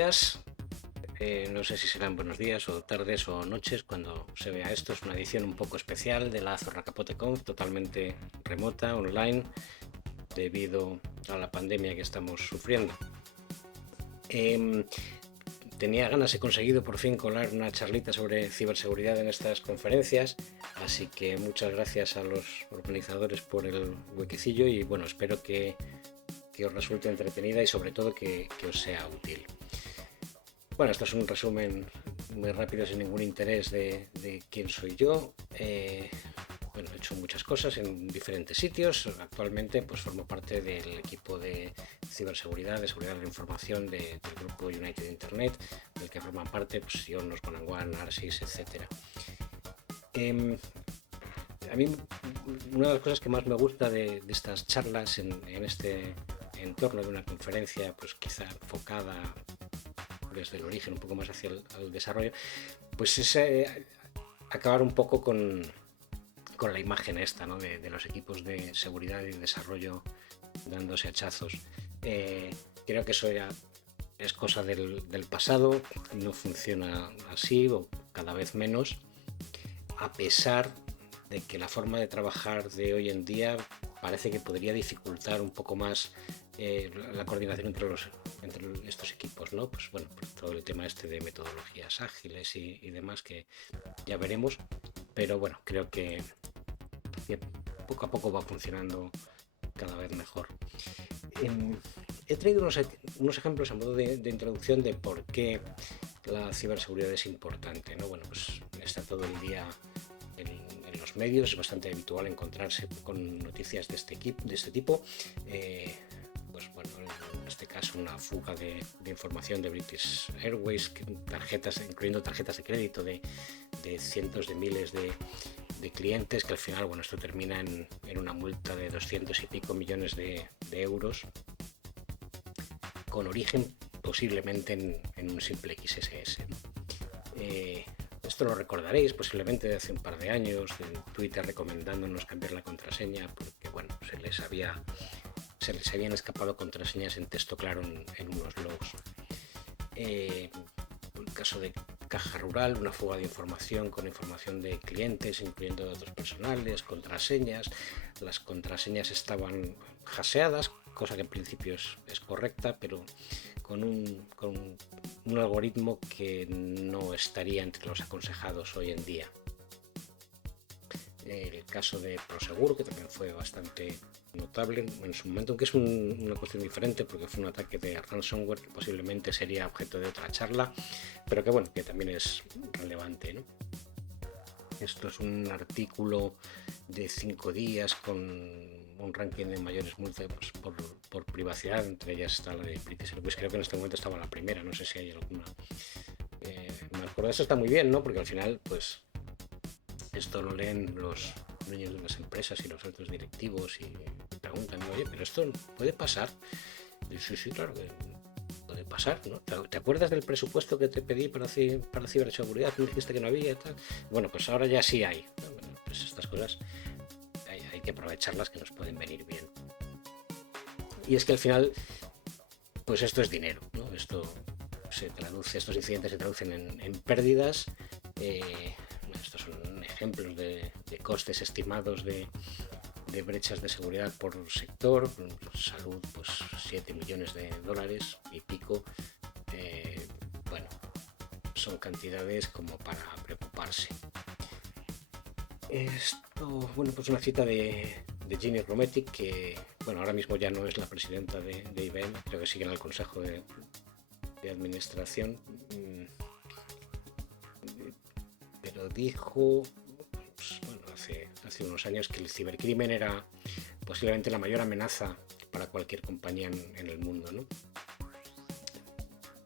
días. No sé si serán buenos días o tardes o noches cuando se vea esto. Es una edición un poco especial de la Zorra Capote Conf, totalmente remota, online, debido a la pandemia que estamos sufriendo. Tenía ganas, he conseguido por fin colar una charlita sobre ciberseguridad en estas conferencias, así que muchas gracias a los organizadores por el huequecillo y bueno, espero que os resulte entretenida y sobre todo que os sea útil. Bueno, esto es un resumen muy rápido sin ningún interés de quién soy yo. Bueno, he hecho muchas cosas en diferentes sitios. Actualmente pues formo parte del equipo de ciberseguridad, de seguridad de la información del grupo United Internet, del que forman parte pues, Ionos, One, Arsis, etc. A mí una de las cosas que más me gusta de estas charlas en este entorno de una conferencia, pues quizá enfocada desde el origen un poco más hacia el desarrollo, pues es acabar un poco con la imagen esta, ¿no? de los equipos de seguridad y desarrollo dándose hachazos. Creo que eso ya es cosa del pasado, no funciona así o cada vez menos, a pesar de que la forma de trabajar de hoy en día parece que podría dificultar un poco más la coordinación entre estos equipos, ¿no? Pues bueno, por todo el tema este de metodologías ágiles y demás que ya veremos, pero bueno, creo que poco a poco va funcionando cada vez mejor. He traído unos ejemplos a modo de introducción de por qué la ciberseguridad es importante, ¿no? Bueno, pues está todo el día en los medios, es bastante habitual encontrarse con noticias de este tipo. Pues bueno, en este caso una fuga de información de British Airways, incluyendo tarjetas de crédito de cientos de miles de clientes, que al final, bueno, esto termina en una multa de 200 y pico millones de euros, con origen posiblemente en un simple XSS, ¿no? Esto lo recordaréis posiblemente de hace un par de años, en Twitter recomendándonos cambiar la contraseña, porque bueno, se les habían escapado contraseñas en texto claro en unos logs. El caso de Caja Rural, una fuga de información con información de clientes, incluyendo datos personales, contraseñas. Las contraseñas estaban hasheadas, cosa que en principio es correcta, pero con un algoritmo que no estaría entre los aconsejados hoy en día. El caso de Prosegur, que también fue bastante notable en su momento, aunque es una cuestión diferente porque fue un ataque de ransomware que posiblemente sería objeto de otra charla, pero que bueno, que también es relevante, ¿no? Esto es un artículo de 5 días con un ranking de mayores multas por privacidad, entre ellas está la de British Airways. Creo que en este momento estaba la primera, no sé si hay alguna más. Por eso está muy bien, ¿no? Porque al final, pues esto lo leen los dueños de las empresas y los altos directivos y preguntan, oye, pero esto puede pasar. Y sí, claro que puede pasar, ¿no? ¿Te acuerdas del presupuesto que te pedí para ciberseguridad? Me dijiste que no había y tal. Bueno, pues ahora ya sí hay. Bueno, pues estas cosas hay que aprovecharlas, que nos pueden venir bien. Y es que al final, pues esto es dinero, ¿no? Estos incidentes se traducen en pérdidas. Estos son ejemplos de costes estimados de brechas de seguridad por sector. Salud, pues 7 millones de dólares y pico. Bueno, son cantidades como para preocuparse. Esto, bueno, pues una cita de Ginny Rometty, que bueno, ahora mismo ya no es la presidenta de IBM, creo que sigue en el consejo de administración, pero dijo, pues, bueno, hace unos años, que el cibercrimen era posiblemente la mayor amenaza para cualquier compañía en el mundo, ¿no?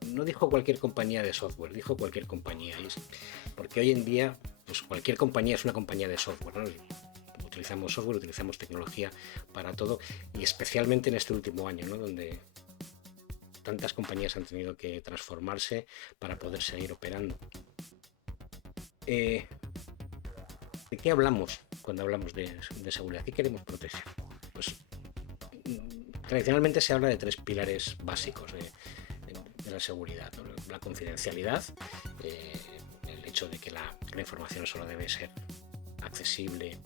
No dijo cualquier compañía de software, dijo cualquier compañía, porque hoy en día pues cualquier compañía es una compañía de software, ¿no? Utilizamos software, utilizamos tecnología para todo, y especialmente en este último año, ¿no? Donde tantas compañías han tenido que transformarse para poder seguir operando. ¿De qué hablamos cuando hablamos de seguridad? ¿Qué queremos proteger? Pues tradicionalmente se habla de 3 pilares básicos de la seguridad, ¿no? La confidencialidad, el hecho de que la información solo debe ser accesible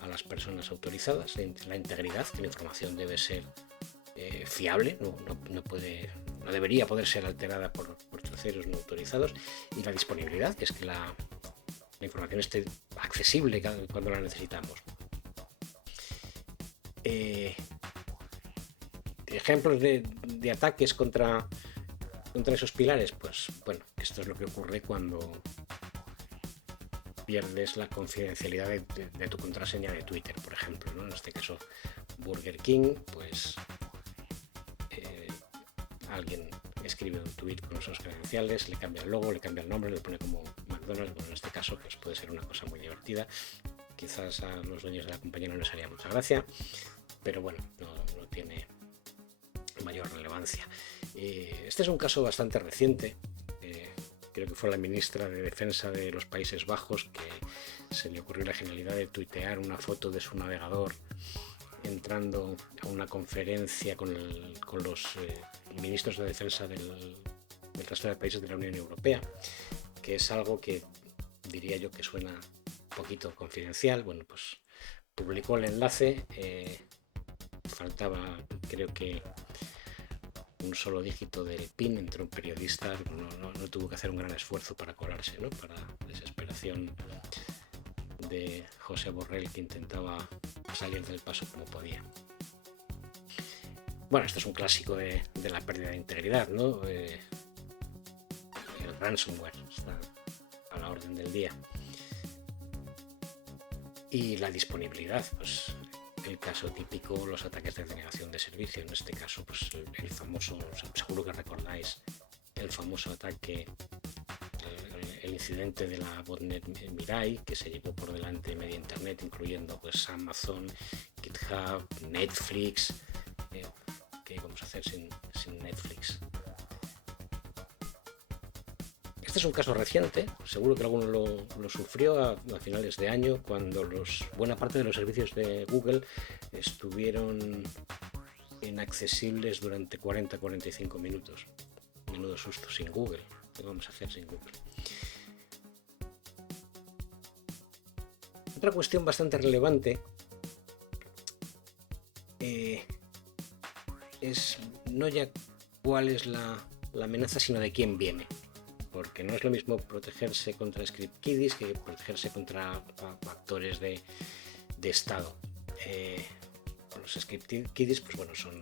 a las personas autorizadas, la integridad, que la información debe ser fiable, no debería poder ser alterada por terceros no autorizados, y la disponibilidad, que es que la información esté accesible cuando la necesitamos. Ejemplos de ataques contra esos pilares, pues bueno, esto es lo que ocurre cuando pierdes la confidencialidad de tu contraseña de Twitter, por ejemplo, ¿no? En este caso Burger King, pues alguien escribe un tweet con esos credenciales, le cambia el logo, le cambia el nombre, le pone como McDonald's. Bueno, en este caso pues puede ser una cosa muy divertida, quizás a los dueños de la compañía no les haría mucha gracia, pero bueno, no tiene mayor relevancia. Este es un caso bastante reciente. Creo que fue la ministra de Defensa de los Países Bajos que se le ocurrió la genialidad de tuitear una foto de su navegador entrando a una conferencia con los ministros de defensa del resto de países de la Unión Europea, que es algo que diría yo que suena un poquito confidencial. Bueno, pues publicó el enlace, faltaba creo que un solo dígito del PIN, entró un periodista, no tuvo que hacer un gran esfuerzo para colarse, ¿no? Para desesperación de José Borrell, que intentaba salir del paso como podía. Bueno, esto es un clásico de la pérdida de integridad, ¿no? El ransomware está a la orden del día. Y la disponibilidad, pues el caso típico, los ataques de denegación de servicio. En este caso, pues el famoso, seguro que recordáis el famoso ataque, el incidente de la botnet Mirai, que se llevó por delante media internet, incluyendo pues Amazon, GitHub, Netflix. ¿Qué íbamos a hacer sin Netflix? Este es un caso reciente, seguro que alguno lo sufrió a finales de año, cuando buena parte de los servicios de Google estuvieron inaccesibles durante 40-45 minutos. Menudo susto, sin Google. ¿Qué vamos a hacer sin Google? Otra cuestión bastante relevante es no ya cuál es la amenaza, sino de quién viene. Porque no es lo mismo protegerse contra script kiddies que protegerse contra actores de Estado. Los script kiddies, pues bueno, son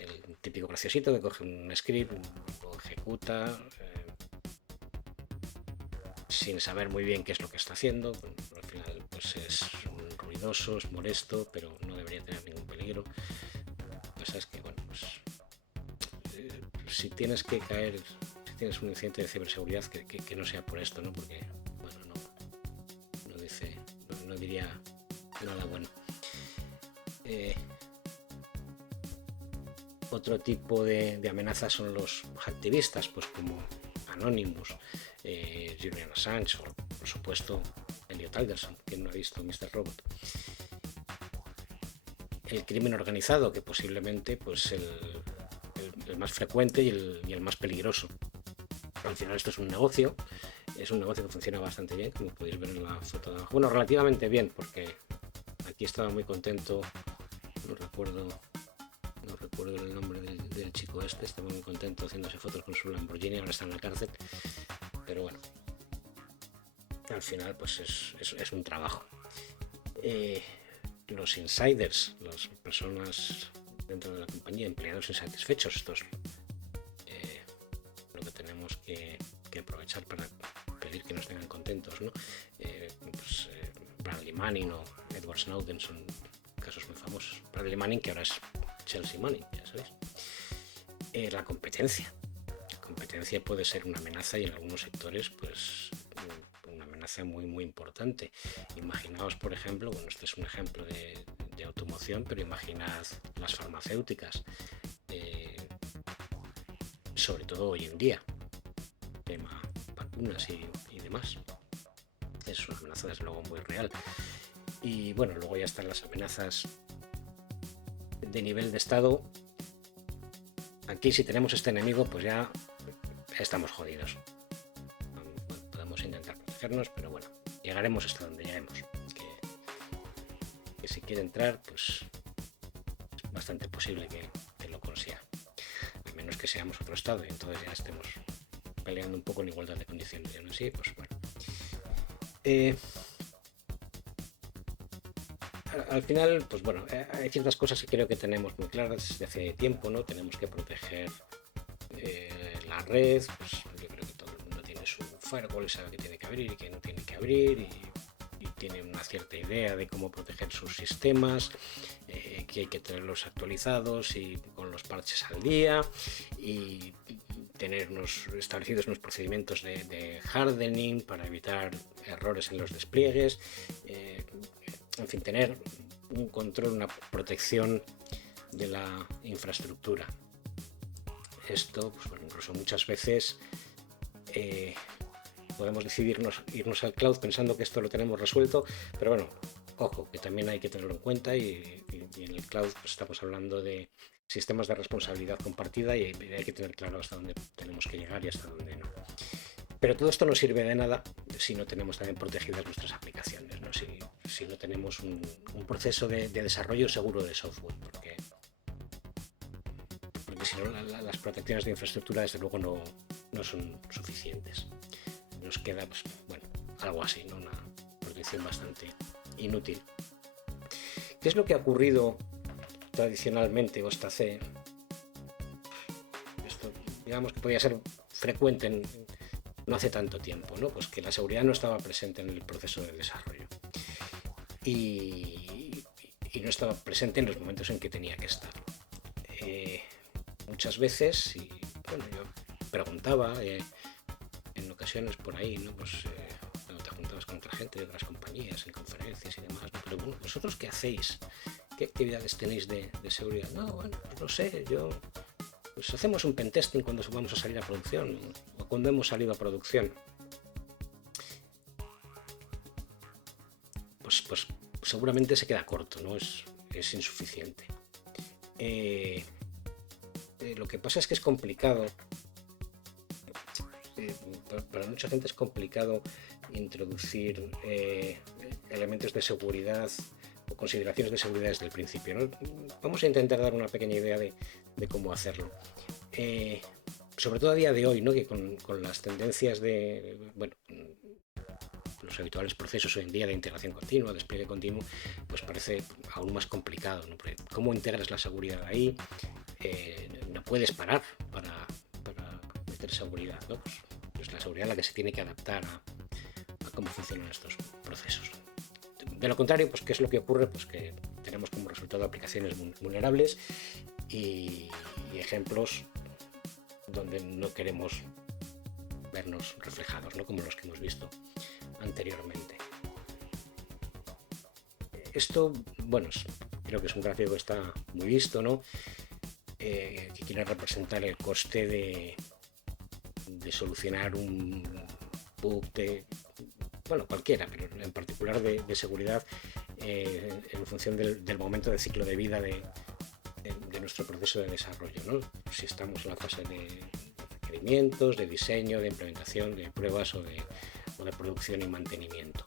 el típico graciosito que coge un script, lo ejecuta sin saber muy bien qué es lo que está haciendo. Bueno, al final pues es ruidoso, es molesto, pero no debería tener ningún peligro. Lo que pasa es que, bueno, pues si tienes que caer, si tienes un incidente de ciberseguridad, que no sea por esto, ¿no? Porque, bueno, no diría nada bueno. Otro tipo de amenazas son los activistas, pues como Anonymous, Julian Assange o, por supuesto, Elliot Alderson, que no ha visto Mr. Robot. El crimen organizado, que posiblemente pues el más frecuente y el más peligroso. Al final esto es un negocio que funciona bastante bien, como podéis ver en la foto de abajo. Bueno, relativamente bien, porque aquí estaba muy contento, no recuerdo el nombre del chico estaba muy contento haciéndose fotos con su Lamborghini, ahora está en la cárcel, pero bueno, al final pues es un trabajo. Los insiders, las personas dentro de la compañía, empleados insatisfechos, estos lo que tenemos que aprovechar para pedir que nos tengan contentos, ¿no? Bradley Manning o Edward Snowden son casos muy famosos. Bradley Manning, que ahora es Chelsea Manning, ya sabéis. La competencia puede ser una amenaza, y en algunos sectores pues una amenaza muy muy importante. Imaginaos, por ejemplo, bueno, este es un ejemplo de automoción, pero imaginad las farmacéuticas, sobre todo hoy en día, tema vacunas y demás. Es una amenaza desde luego muy real. Y bueno, luego ya están las amenazas de nivel de Estado. Aquí si tenemos este enemigo, pues ya estamos jodidos. Bueno, podemos intentar protegernos, pero bueno, llegaremos hasta donde lleguemos. Que si quiere entrar, pues es bastante posible que lo consiga. A menos que seamos otro estado y entonces ya estemos peleando un poco en igualdad de condiciones. Y aún así, pues bueno. Al final, pues bueno, hay ciertas cosas que creo que tenemos muy claras desde hace tiempo, ¿no? Tenemos que proteger la red, pues yo creo que todo el mundo tiene su firewall y sabe que tiene que abrir y que no tiene que abrir y tiene una cierta idea de cómo proteger sus sistemas, que hay que tenerlos actualizados y con los parches al día y tener establecidos unos procedimientos de hardening para evitar errores en los despliegues. En fin, tener un control, una protección de la infraestructura. Esto, pues bueno, incluso muchas veces podemos decidir irnos al cloud pensando que esto lo tenemos resuelto, pero bueno, ojo, que también hay que tenerlo en cuenta y en el cloud pues estamos hablando de sistemas de responsabilidad compartida y hay que tener claro hasta dónde tenemos que llegar y hasta dónde no. Pero todo esto no sirve de nada si no tenemos también protegidas nuestras aplicaciones, ¿no? Si no tenemos un proceso de desarrollo seguro de software, porque si no las protecciones de infraestructura desde luego no son suficientes. Nos queda, pues, bueno, algo así, ¿no? Una protección bastante inútil. ¿Qué es lo que ha ocurrido tradicionalmente o hasta hace? Esto, digamos que podía ser frecuente no hace tanto tiempo, ¿no? Pues que la seguridad no estaba presente en el proceso de desarrollo y no estaba presente en los momentos en que tenía que estar. Muchas veces, y bueno, yo preguntaba en ocasiones por ahí, ¿no? Pues cuando te juntabas con otra gente de otras compañías, en conferencias y demás, ¿no? Pero bueno, ¿vosotros qué hacéis? ¿Qué actividades tenéis de seguridad? No, bueno, pues no sé, pues hacemos un pentesting cuando vamos a salir a producción o cuando hemos salido a producción. Pues seguramente se queda corto, ¿no? Es insuficiente. Lo que pasa es que es complicado. Para mucha gente es complicado introducir elementos de seguridad o consideraciones de seguridad desde el principio, ¿no? Vamos a intentar dar una pequeña idea de cómo hacerlo. Sobre todo a día de hoy, ¿no? Que con las tendencias de, bueno, los habituales procesos hoy en día de integración continua, despliegue continuo, pues parece aún más complicado, ¿no? Porque ¿cómo integras la seguridad ahí? No puedes parar para meter seguridad, ¿no? Pues la seguridad a la que se tiene que adaptar a cómo funcionan estos procesos. De lo contrario, pues ¿qué es lo que ocurre? Pues que tenemos como resultado aplicaciones vulnerables y ejemplos donde no queremos vernos reflejados, ¿no? Como los que hemos visto anteriormente. Esto, bueno, creo que es un gráfico que está muy visto, ¿no? Que quiere representar el coste de solucionar un bug bueno, cualquiera, pero en particular de seguridad en función del momento de ciclo de vida de nuestro proceso de desarrollo, ¿no? Si estamos en la fase de requerimientos, de diseño, de implementación, de pruebas o de producción y mantenimiento.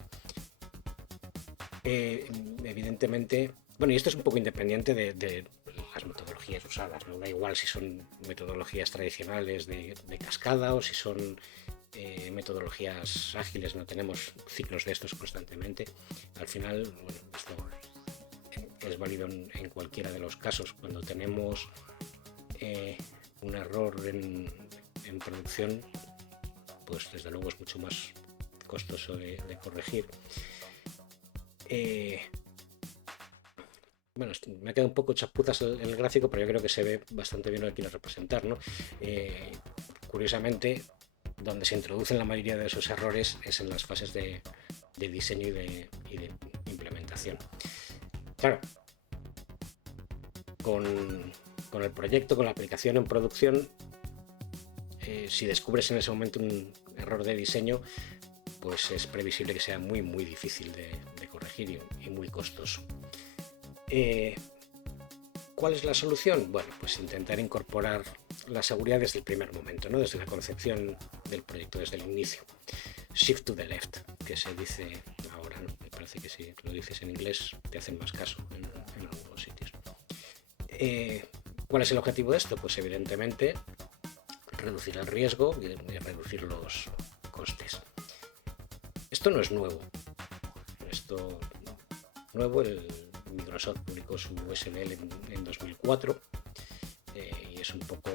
Evidentemente, bueno, y esto es un poco independiente de las metodologías usadas, ¿no? Da igual si son metodologías tradicionales de cascada o si son metodologías ágiles, no tenemos ciclos de estos constantemente. Al final, bueno, esto es válido en cualquiera de los casos. Cuando tenemos un error en producción, pues desde luego es mucho más costoso de corregir. Bueno, me ha quedado un poco chapuzas el gráfico, pero yo creo que se ve bastante bien lo que quiero representar, ¿no? Curiosamente, donde se introducen la mayoría de esos errores es en las fases de diseño y de implementación. Claro, con el proyecto, con la aplicación en producción, si descubres en ese momento un error de diseño, pues es previsible que sea muy difícil de corregir y muy costoso. ¿Cuál es la solución? Bueno, pues intentar incorporar la seguridad desde el primer momento, ¿no? Desde la concepción del proyecto, desde el inicio. Shift to the left, que se dice ahora, ¿no? Me parece que si lo dices en inglés te hacen más caso en algunos sitios. ¿Cuál es el objetivo de esto? Pues evidentemente reducir el riesgo y reducir los costes. Esto no es nuevo. Esto nuevo, Microsoft publicó su SDL en 2004 y es un poco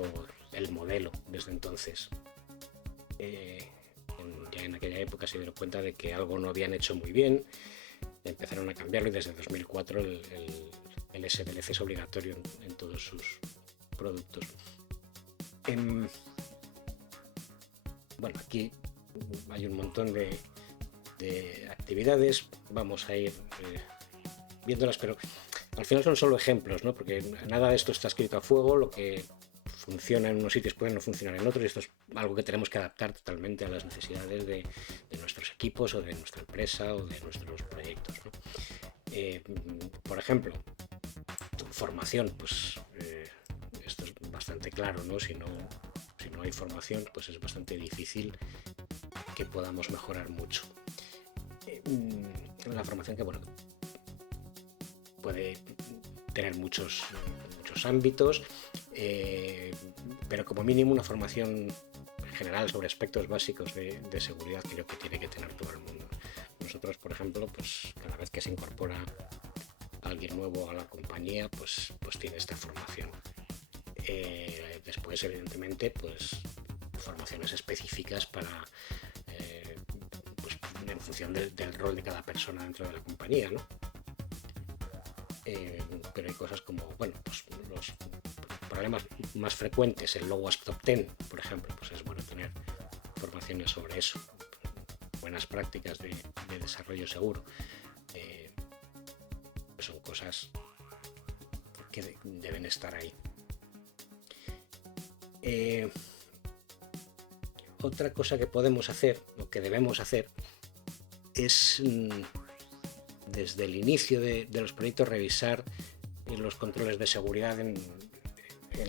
el modelo desde entonces. Ya en aquella época se dieron cuenta de que algo no habían hecho muy bien, empezaron a cambiarlo y desde 2004 el SDLC es obligatorio en todos sus productos. Bueno, aquí hay un montón de actividades, vamos a ir viéndolas, pero al final son solo ejemplos, ¿no? Porque nada de esto está escrito a fuego, lo que funciona en unos sitios puede no funcionar en otros, y esto es algo que tenemos que adaptar totalmente a las necesidades de nuestros equipos o de nuestra empresa o de nuestros proyectos, ¿no? Por ejemplo, formación, pues esto es bastante claro, ¿no? Si no hay formación, pues es bastante difícil que podamos mejorar mucho. La formación que, bueno, puede tener muchos ámbitos, pero como mínimo una formación general sobre aspectos básicos de seguridad creo que tiene que tener todo el mundo. Nosotros, por ejemplo, pues cada vez que se incorpora alguien nuevo a la compañía, pues tiene esta formación. Después, evidentemente, pues formaciones específicas para pues, en función del rol de cada persona dentro de la compañía, ¿no? Pero hay cosas como, bueno, pues los problemas más frecuentes, el Low WASP Top 10, por ejemplo, pues es bueno tener formaciones sobre eso, buenas prácticas de desarrollo seguro. Son cosas que deben estar ahí. Otra cosa que podemos hacer, o que debemos hacer, es desde el inicio de los proyectos revisar los controles de seguridad en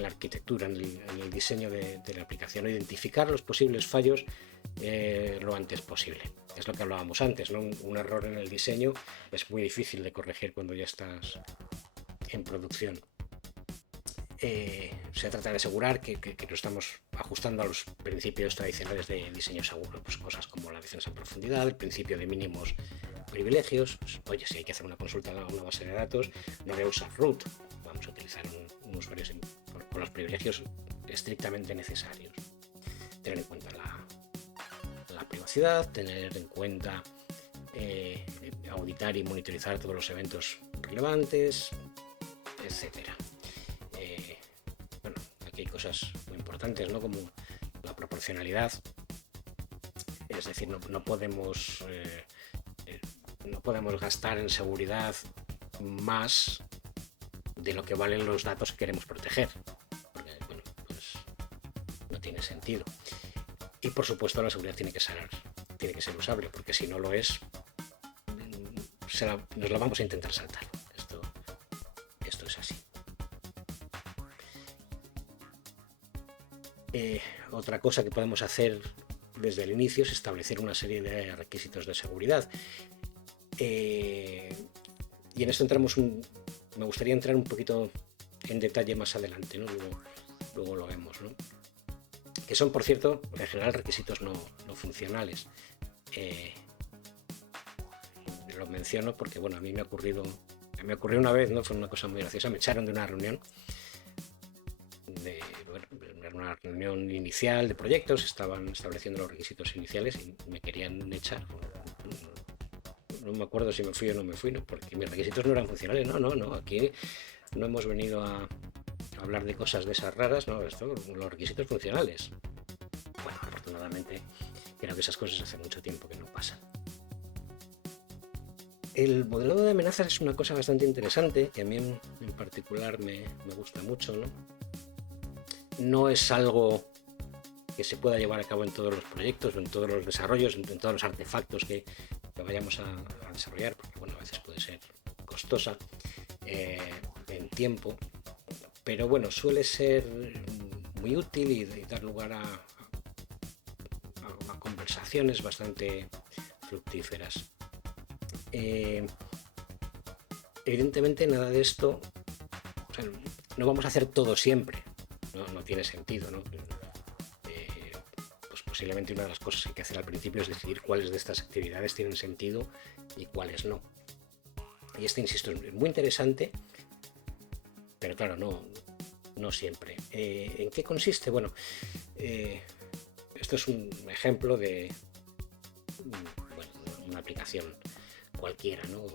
la arquitectura, en el diseño de la aplicación, identificar los posibles fallos lo antes posible. Es lo que hablábamos antes, ¿no? Un error en el diseño es muy difícil de corregir cuando ya estás en producción. Se trata de asegurar que nos estamos ajustando a los principios tradicionales de diseño seguro, pues cosas como la defensa en profundidad, el principio de mínimos privilegios. Pues, oye, si hay que hacer una consulta a una base de datos, no voy a usar root, vamos a utilizar un usuario con los privilegios estrictamente necesarios. Tener en cuenta la privacidad, tener en cuenta auditar y monitorizar todos los eventos relevantes, etcétera. Bueno, aquí hay cosas muy importantes, ¿no? Como la proporcionalidad, es decir, no podemos gastar en seguridad más de lo que valen los datos que queremos proteger, porque, bueno, pues no tiene sentido. Y por supuesto la seguridad tiene que ser usable, porque si no lo es, nos la vamos a intentar saltar. Esto es así. Otra cosa que podemos hacer desde el inicio es establecer una serie de requisitos de seguridad. Y en esto me gustaría entrar un poquito en detalle más adelante, ¿no? Luego lo vemos, ¿no? Que son, por cierto, en general requisitos no funcionales. Lo menciono porque, bueno, a mí me ocurrió una vez, ¿no? Fue una cosa muy graciosa, me echaron de una reunión, era una reunión inicial de proyectos, estaban estableciendo los requisitos iniciales y me querían echar. No me acuerdo si me fui o no me fui, ¿no? Porque mis requisitos no eran funcionales. No, aquí no hemos venido a hablar de cosas de esas raras, no, los requisitos funcionales. Bueno, afortunadamente creo que esas cosas hace mucho tiempo que no pasan. El modelado de amenazas es una cosa bastante interesante, que a mí en particular me gusta mucho, ¿no? No es algo que se pueda llevar a cabo en todos los proyectos, en todos los desarrollos, en todos los artefactos que vayamos a desarrollar, porque, bueno, a veces puede ser costosa en tiempo, pero bueno, suele ser muy útil y dar lugar a conversaciones bastante fructíferas. Evidentemente nada de esto, o sea, no vamos a hacer todo siempre, no tiene sentido, ¿no? Pues posiblemente una de las cosas que hay que hacer al principio es decidir cuáles de estas actividades tienen sentido y cuáles no. Y insisto, es muy interesante, pero claro, no siempre. ¿En qué consiste? Bueno, esto es un ejemplo de una aplicación cualquiera, ¿no?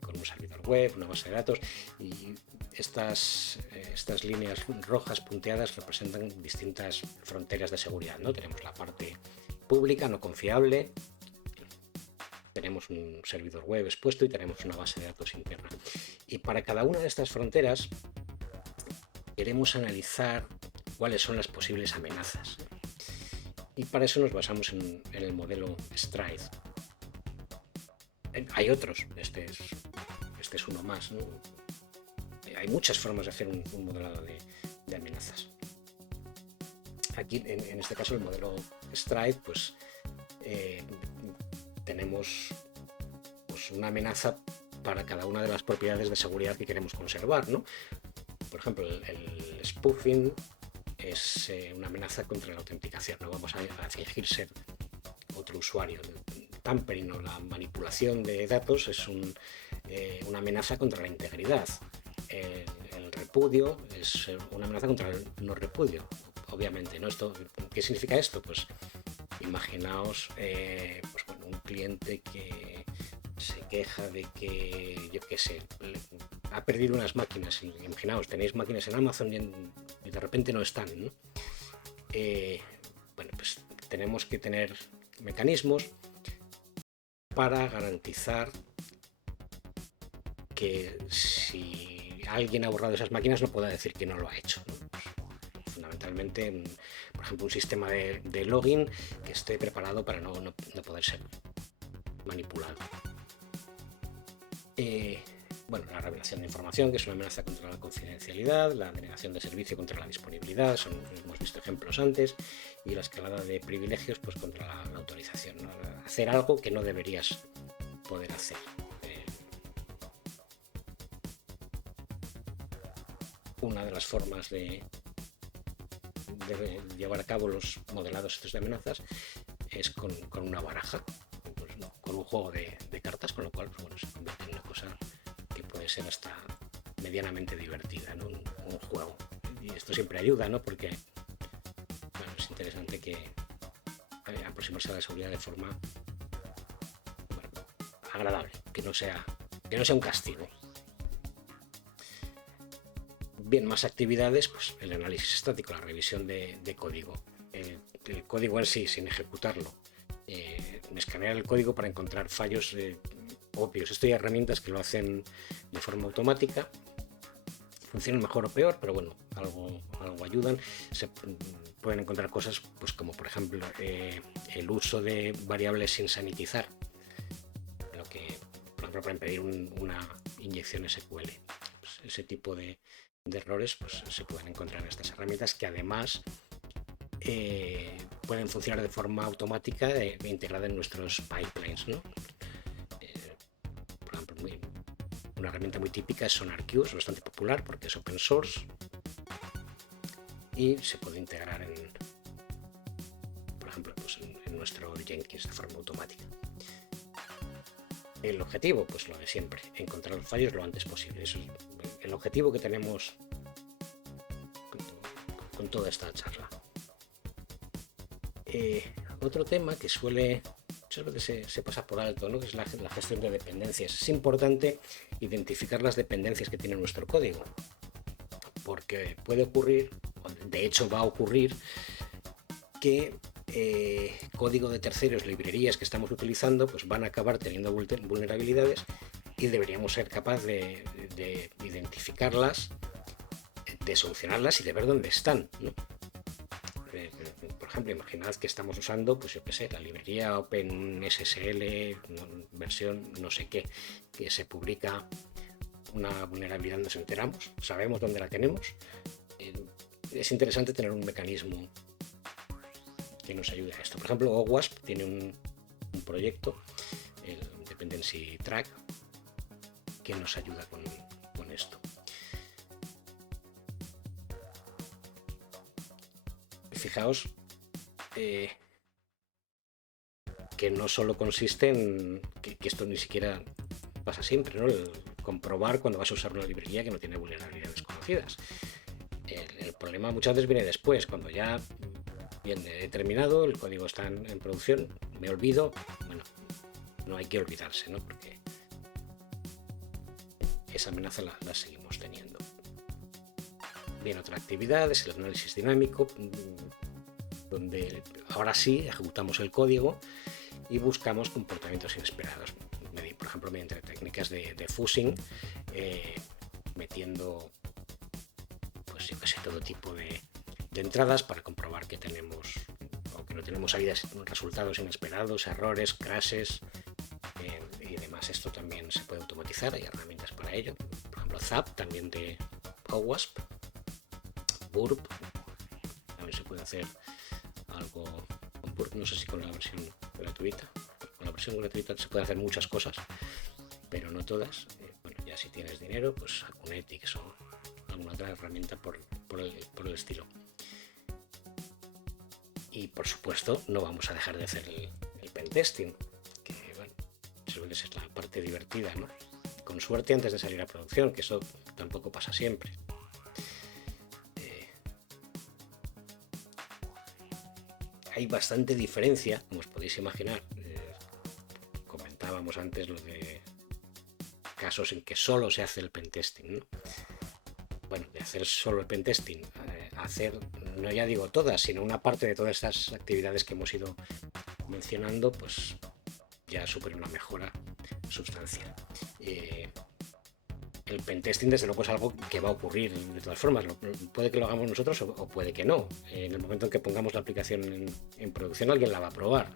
Con un servidor web, una base de datos, y estas líneas rojas punteadas representan distintas fronteras de seguridad, ¿no? Tenemos la parte pública, no confiable, tenemos un servidor web expuesto y tenemos una base de datos interna. Y para cada una de estas fronteras queremos analizar cuáles son las posibles amenazas. Y para eso nos basamos en el modelo Stride. Hay otros, este es uno más, ¿no? Hay muchas formas de hacer un modelado de amenazas. Aquí, en este caso, el modelo Stride, pues tenemos pues, una amenaza para cada una de las propiedades de seguridad que queremos conservar, ¿no? Por ejemplo, el spoofing es una amenaza contra la autenticación, no vamos a fingir ser otro usuario. El tampering o la manipulación de datos es una amenaza contra la integridad. El repudio es una amenaza contra el no repudio, obviamente, ¿no? ¿Qué significa esto? Pues imaginaos pues, bueno, un cliente que se queja de que, yo qué sé, ha perdido unas máquinas. Imaginaos, tenéis máquinas en Amazon y de repente no están, ¿no? Bueno, pues tenemos que tener mecanismos para garantizar que si alguien ha borrado esas máquinas no pueda decir que no lo ha hecho, ¿no? Fundamentalmente, por ejemplo, un sistema de login que esté preparado para no poder ser manipulado. Bueno, la revelación de información, que es una amenaza contra la confidencialidad, la denegación de servicio contra la disponibilidad, hemos visto ejemplos antes, y la escalada de privilegios pues contra la autorización, ¿no? Hacer algo que no deberías poder hacer. Una de las formas de llevar a cabo los modelados estos de amenazas es con una baraja, pues, ¿no? Con un juego de cartas, con lo cual pues, bueno, se convierte en una cosa que puede ser hasta medianamente divertida, ¿no? Un juego. Y esto siempre ayuda, ¿no? Porque bueno, es interesante que aproximarse a la seguridad de forma agradable, que no sea un castigo. Bien, más actividades, pues el análisis estático, la revisión de código, el código en sí, sin ejecutarlo, escanear el código para encontrar fallos obvios. Esto hay herramientas que lo hacen de forma automática, funcionan mejor o peor, pero bueno, algo ayudan. Se pueden encontrar cosas, pues como por ejemplo el uso de variables sin sanitizar, lo que, por ejemplo, para impedir una inyección SQL. Pues ese tipo de errores pues se pueden encontrar en estas herramientas que además pueden funcionar de forma automática integrada en nuestros pipelines, ¿no? Por ejemplo, una herramienta muy típica es SonarQube, es bastante popular porque es open source y se puede integrar por ejemplo, pues en nuestro Jenkins de forma automática. El objetivo, pues lo de siempre, encontrar los fallos lo antes posible. Eso es el objetivo que tenemos con toda esta charla. Otro tema que muchas veces se pasa por alto, ¿no? Que es la gestión de dependencias. Es importante identificar las dependencias que tiene nuestro código, porque puede ocurrir, de hecho va a ocurrir, que código de terceros, librerías que estamos utilizando, pues van a acabar teniendo vulnerabilidades y deberíamos ser capaces de identificarlas, de solucionarlas y de ver dónde están, ¿no? Por ejemplo, imaginad que estamos usando, pues yo qué sé, la librería OpenSSL, versión no sé qué, que se publica una vulnerabilidad, nos enteramos, sabemos dónde la tenemos, es interesante tener un mecanismo que nos ayude a esto. Por ejemplo, OWASP tiene un proyecto, el Dependency Track, que nos ayuda con esto. Fijaos que no solo consiste en que esto ni siquiera pasa siempre, ¿no? El comprobar cuando vas a usar una librería que no tiene vulnerabilidades conocidas. El problema muchas veces viene después, cuando ya viene terminado, el código está en producción, me olvido. Bueno, no hay que olvidarse, ¿no? Porque esa amenaza la seguimos teniendo. Bien, otra actividad es el análisis dinámico, donde ahora sí ejecutamos el código y buscamos comportamientos inesperados. Por ejemplo, mediante técnicas de fuzzing, metiendo, pues yo que sé, todo tipo de entradas para comprobar que tenemos o que no tenemos salidas, resultados inesperados, errores, crashes y demás. Esto también se puede automatizar, hay herramientas para ello. Por ejemplo, Zap, también de OWASP, Burp, también se puede hacer algo con Burp, no sé si con la versión gratuita. Con la versión gratuita se puede hacer muchas cosas, pero no todas. Bueno, ya si tienes dinero, pues Acunetics o alguna otra herramienta por el estilo. Y por supuesto no vamos a dejar de hacer el pentesting, que bueno, suele ser la parte divertida, ¿no? Con suerte antes de salir a producción, que eso tampoco pasa siempre. Hay bastante diferencia, como os podéis imaginar. Comentábamos antes lo de casos en que solo se hace el pentesting, ¿no? Bueno, de hacer solo el pentesting, hacer, no ya digo todas, sino una parte de todas estas actividades que hemos ido mencionando, pues ya supone una mejora sustancial. El pentesting, desde luego, es algo que va a ocurrir de todas formas. Puede que lo hagamos nosotros o puede que no. En el momento en que pongamos la aplicación en producción, alguien la va a probar.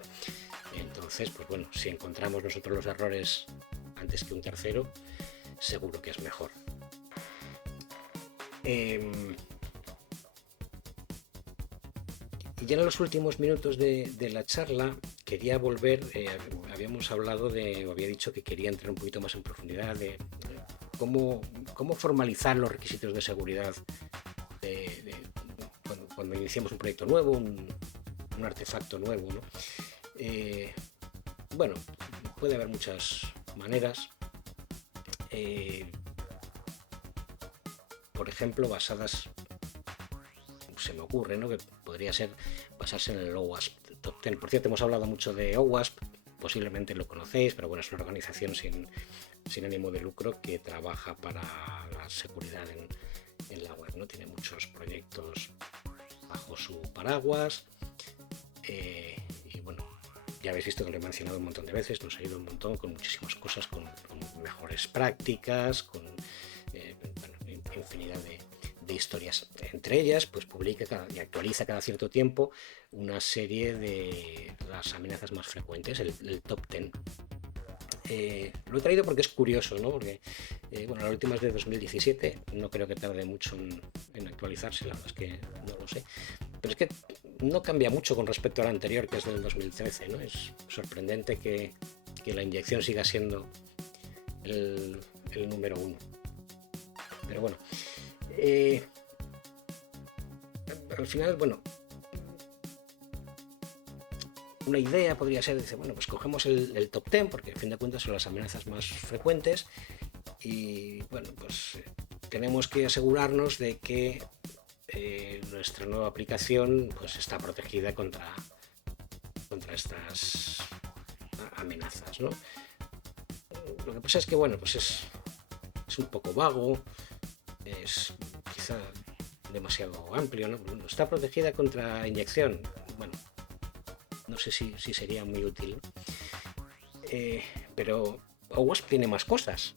Entonces, pues bueno, si encontramos nosotros los errores antes que un tercero, seguro que es mejor. Y ya en los últimos minutos de la charla quería volver, habíamos hablado o había dicho que quería entrar un poquito más en profundidad de cómo formalizar los requisitos de seguridad cuando iniciamos un proyecto nuevo, un artefacto nuevo, ¿no? Bueno, puede haber muchas maneras. Por ejemplo, basadas, se me ocurre, ¿no?, que podría ser basarse en el OWASP Top 10. Por cierto, hemos hablado mucho de OWASP, posiblemente lo conocéis, pero bueno, es una organización sin ánimo de lucro que trabaja para la seguridad en la web, ¿no? Tiene muchos proyectos bajo su paraguas y bueno, ya habéis visto que lo he mencionado un montón de veces, nos ha ido un montón con muchísimas cosas, con mejores prácticas, con infinidad de historias. Entre ellas, pues publica y actualiza cada cierto tiempo una serie de las amenazas más frecuentes, el top 10. Lo he traído porque es curioso, ¿no? Porque bueno, la última es de 2017, no creo que tarde mucho en actualizarse, la verdad es que no lo sé. Pero es que no cambia mucho con respecto a la anterior, que es del 2013, ¿no? Es sorprendente que la inyección siga siendo el número 1. Pero bueno, al final, bueno, una idea podría ser, dice, bueno, pues cogemos el top 10, porque a fin de cuentas son las amenazas más frecuentes, y bueno, pues tenemos que asegurarnos de que nuestra nueva aplicación pues está protegida contra estas amenazas, ¿no? Lo que pasa es que, bueno, pues es un poco vago, es quizá demasiado amplio, ¿no? Está protegida contra inyección. Bueno, no sé si sería muy útil, pero OWASP tiene más cosas.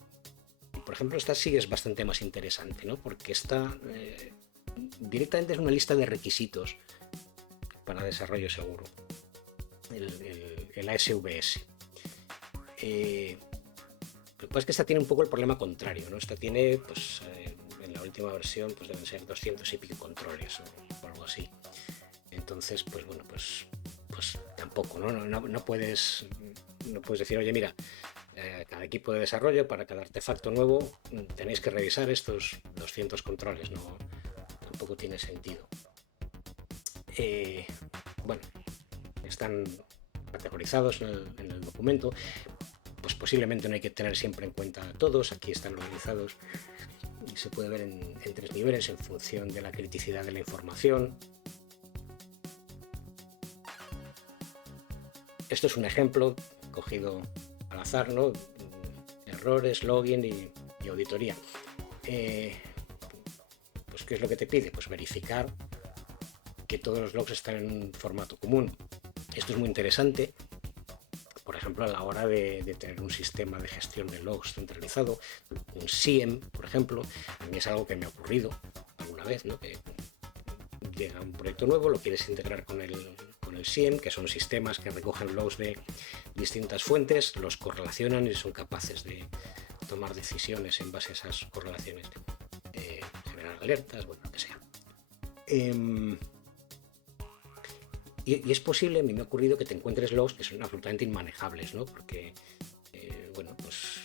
Por ejemplo, esta sí es bastante más interesante, ¿no? Porque esta directamente es una lista de requisitos para desarrollo seguro, el ASVS. Lo que pasa es que esta tiene un poco el problema contrario, ¿no? Esta tiene, pues, en la última versión pues deben ser 200 y pico controles o algo así. Entonces, pues bueno, pues tampoco, ¿no? No puedes decir, oye, mira, cada equipo de desarrollo, para cada artefacto nuevo, tenéis que revisar estos 200 controles, no, tampoco tiene sentido. Bueno, están categorizados en el documento, pues posiblemente no hay que tener siempre en cuenta a todos, aquí están organizados y se puede ver en 3 niveles en función de la criticidad de la información. Esto es un ejemplo cogido al azar, ¿no? Errores, login y auditoría. Pues ¿qué es lo que te pide? Pues verificar que todos los logs están en un formato común. Esto es muy interesante, por ejemplo, a la hora de tener un sistema de gestión de logs centralizado, un SIEM, por ejemplo. A mí es algo que me ha ocurrido alguna vez, ¿no? Que llega un proyecto nuevo, lo quieres integrar con el SIEM, que son sistemas que recogen logs de distintas fuentes, los correlacionan y son capaces de tomar decisiones en base a esas correlaciones, generar alertas, bueno, lo que sea. Y es posible, a mí me ha ocurrido que te encuentres logs que son absolutamente inmanejables, ¿no? Porque, bueno, pues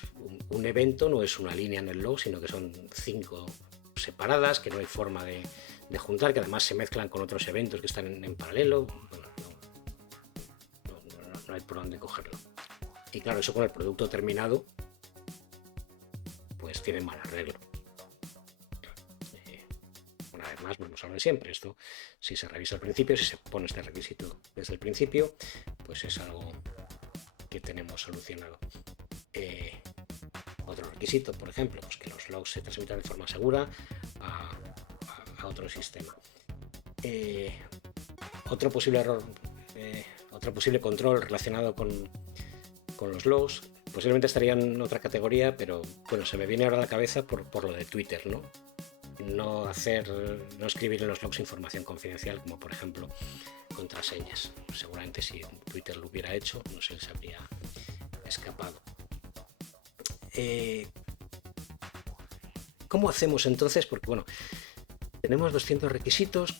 un evento no es una línea en el log, sino que son 5 separadas, que no hay forma de juntar, que además se mezclan con otros eventos que están en paralelo. Bueno, no hay por dónde cogerlo. Y claro, eso con el producto terminado, pues tiene mal arreglo. Una vez más, vamos a lo de siempre. Esto, si se revisa al principio, si se pone este requisito desde el principio, pues es algo que tenemos solucionado. Otro requisito, por ejemplo, pues que los logs se transmitan de forma segura a otro sistema. Otro posible error, otro posible control relacionado con los logs, posiblemente estaría en otra categoría, pero bueno, se me viene ahora a la cabeza por lo de Twitter, ¿no? No escribir en los logs información confidencial, como por ejemplo contraseñas. Seguramente si Twitter lo hubiera hecho, no se les habría escapado. ¿Cómo hacemos entonces? Porque bueno, tenemos 200 requisitos,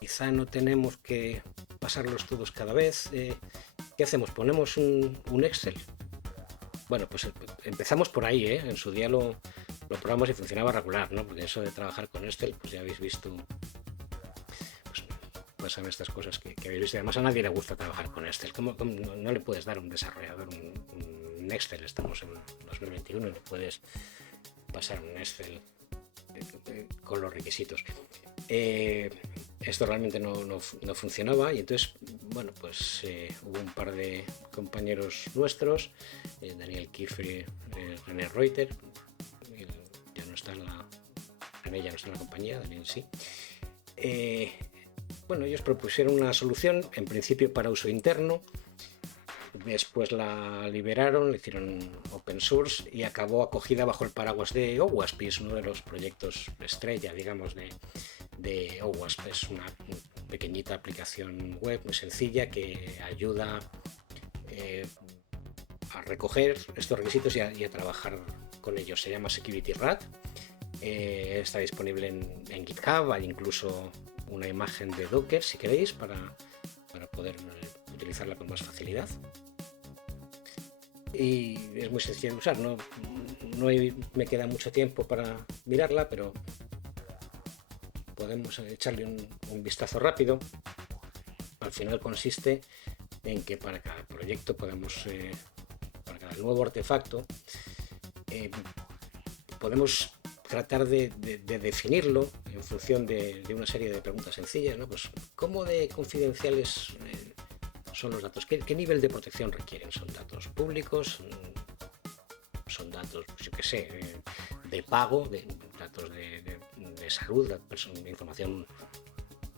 quizá no tenemos que pasarlos todos cada vez. ¿Qué hacemos? ¿Ponemos un Excel? Bueno, pues empezamos por ahí, ¿eh? En su día lo probamos y funcionaba regular, ¿no? Porque eso de trabajar con Excel, pues ya habéis visto, pues pasan estas cosas que habéis visto. Además, a nadie le gusta trabajar con Excel. ¿Cómo no le puedes dar a un desarrollador un Excel? Estamos en 2021 y le puedes pasar un Excel con los requisitos. Esto realmente no funcionaba y entonces, bueno, pues hubo un par de compañeros nuestros, Daniel Kiefer, René Reuter, ya no está en la compañía, Daniel sí. Bueno, ellos propusieron una solución, en principio para uso interno, después la liberaron, la hicieron open source y acabó acogida bajo el paraguas de OWASP, es uno de los proyectos estrella, digamos, de OWASP. Es una pequeñita aplicación web muy sencilla que ayuda a recoger estos requisitos y a trabajar con ellos. Se llama SecurityRat, está disponible en GitHub, hay incluso una imagen de Docker si queréis para poder utilizarla con más facilidad. Y es muy sencilla de usar, no me queda mucho tiempo para mirarla, pero podemos echarle un vistazo rápido. Al final consiste en que para cada proyecto podemos, para cada nuevo artefacto, podemos tratar de definirlo en función de una serie de preguntas sencillas, ¿no? Pues, ¿cómo de confidenciales son los datos? ¿Qué nivel de protección requieren? ¿Son datos públicos? ¿Son datos, pues yo qué sé, de pago, datos de salud, de información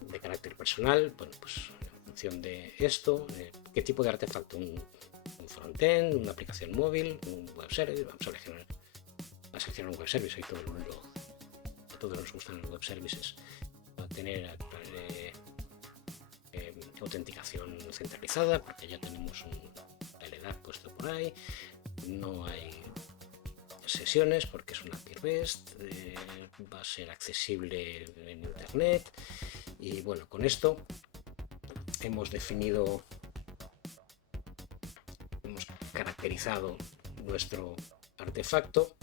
de carácter personal? Bueno, pues en función de esto, ¿qué tipo de artefacto? ¿Un frontend, una aplicación móvil, un web service? Vamos a seleccionar un web service, a todos nos gustan los web services. Va a tener autenticación centralizada, porque ya tenemos un LDAP puesto por ahí, no hay sesiones porque es una peer-based, va a ser accesible en internet y bueno, con esto hemos caracterizado nuestro artefacto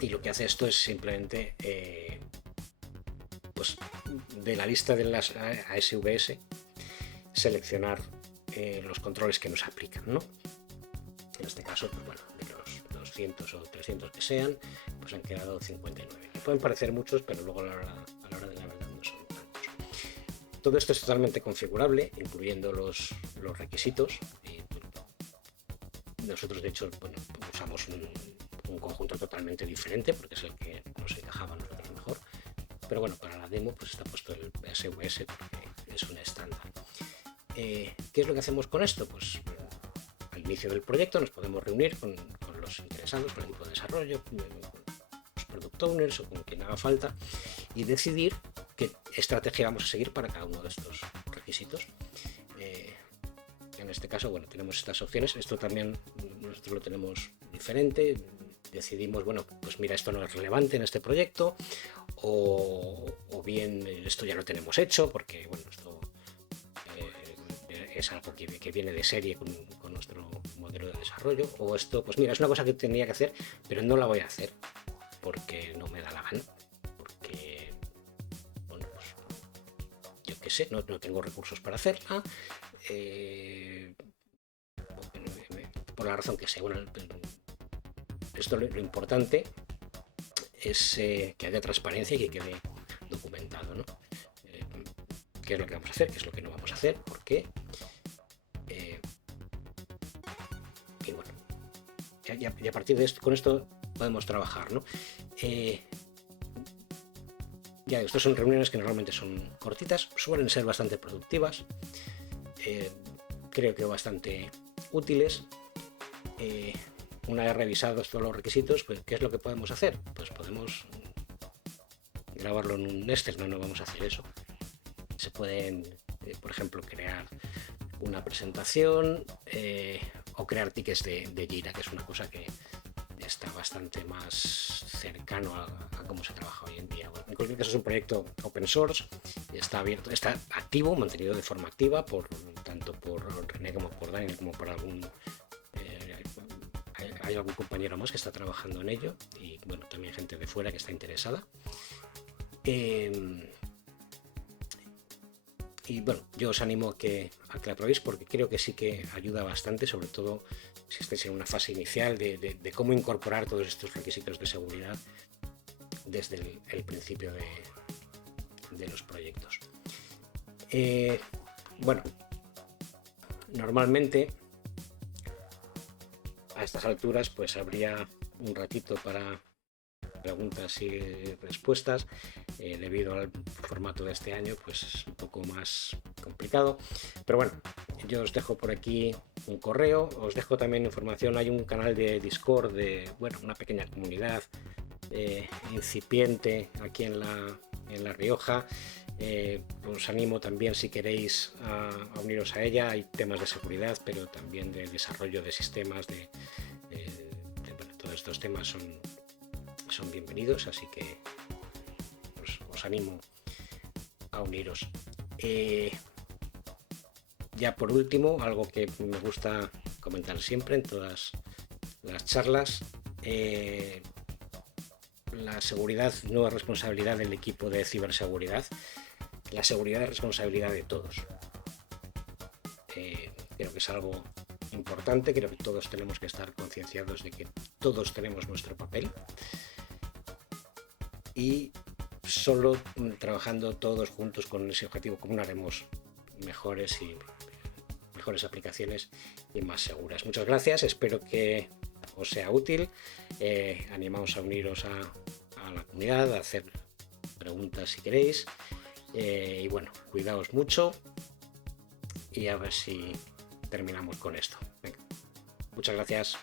y lo que hace esto es simplemente pues de la lista de las ASVS seleccionar los controles que nos aplican, ¿no? En este caso, pues bueno, de los 200 o 300 que sean, pues han quedado 59. Me pueden parecer muchos, pero luego a la hora de la verdad no son tantos. Todo esto es totalmente configurable, incluyendo los requisitos. Y, bueno, nosotros, de hecho, bueno, usamos un conjunto totalmente diferente, porque es el que nos encajaba a nosotros mejor. Pero bueno, para la demo pues está puesto el SVS porque es un estándar. ¿Qué es lo que hacemos con esto? Pues al inicio del proyecto nos podemos reunir con los interesados, con el equipo de desarrollo, con los product owners o con quien haga falta y decidir qué estrategia vamos a seguir para cada uno de estos requisitos. En este caso, bueno, tenemos estas opciones. Esto también nosotros lo tenemos diferente. Decidimos, bueno, pues mira, esto no es relevante en este proyecto, o bien esto ya lo tenemos hecho porque, bueno, esto es algo que viene de serie con nuestro modelo de desarrollo, o esto, pues mira, es una cosa que tenía que hacer, pero no la voy a hacer porque no me da la gana, porque, bueno, pues yo qué sé, no tengo recursos para hacerla, por la razón que sea. Bueno, esto lo importante es que haya transparencia y que quede documentado, ¿no? ¿Qué es lo que vamos a hacer? ¿Qué es lo que no vamos a hacer? ¿Por qué? Y bueno, y a partir de esto, con esto podemos trabajar, ¿no? Ya, estas son reuniones que normalmente son cortitas, suelen ser bastante productivas, creo que bastante útiles. Una vez revisados todos los requisitos, pues ¿qué es lo que podemos hacer? Pues podemos grabarlo en un Excel, no vamos a hacer eso. Se pueden, por ejemplo, crear una presentación o crear tickets de Jira, que es una cosa que está bastante más cercano a cómo se trabaja hoy en día. Bueno, en cualquier caso es un proyecto open source, está abierto, está activo, mantenido de forma activa tanto por René como por Daniel como por algún hay algún compañero más que está trabajando en ello y bueno, también gente de fuera que está interesada. Y bueno, yo os animo a que la probéis porque creo que sí que ayuda bastante, sobre todo si estáis en una fase inicial de cómo incorporar todos estos requisitos de seguridad desde el principio de los proyectos. Bueno, normalmente a estas alturas pues habría un ratito para preguntas y respuestas. Debido al formato de este año pues es un poco más complicado, pero bueno, yo os dejo por aquí un correo, os dejo también información, hay un canal de Discord bueno, una pequeña comunidad incipiente aquí en La Rioja. Os animo también, si queréis, a uniros a ella. Hay temas de seguridad, pero también de desarrollo de sistemas, bueno, todos estos temas son bienvenidos, así que os animo a uniros. Ya por último, algo que me gusta comentar siempre en todas las charlas, la seguridad no es responsabilidad del equipo de ciberseguridad, la seguridad es responsabilidad de todos. Creo que es algo importante, creo que todos tenemos que estar concienciados de que todos tenemos nuestro papel y solo trabajando todos juntos con ese objetivo común haremos mejores aplicaciones y más seguras. Muchas gracias, espero que os sea útil. Animaos a uniros a la comunidad, a hacer preguntas si queréis, y bueno, cuidaos mucho y a ver si terminamos con esto. Venga, muchas gracias.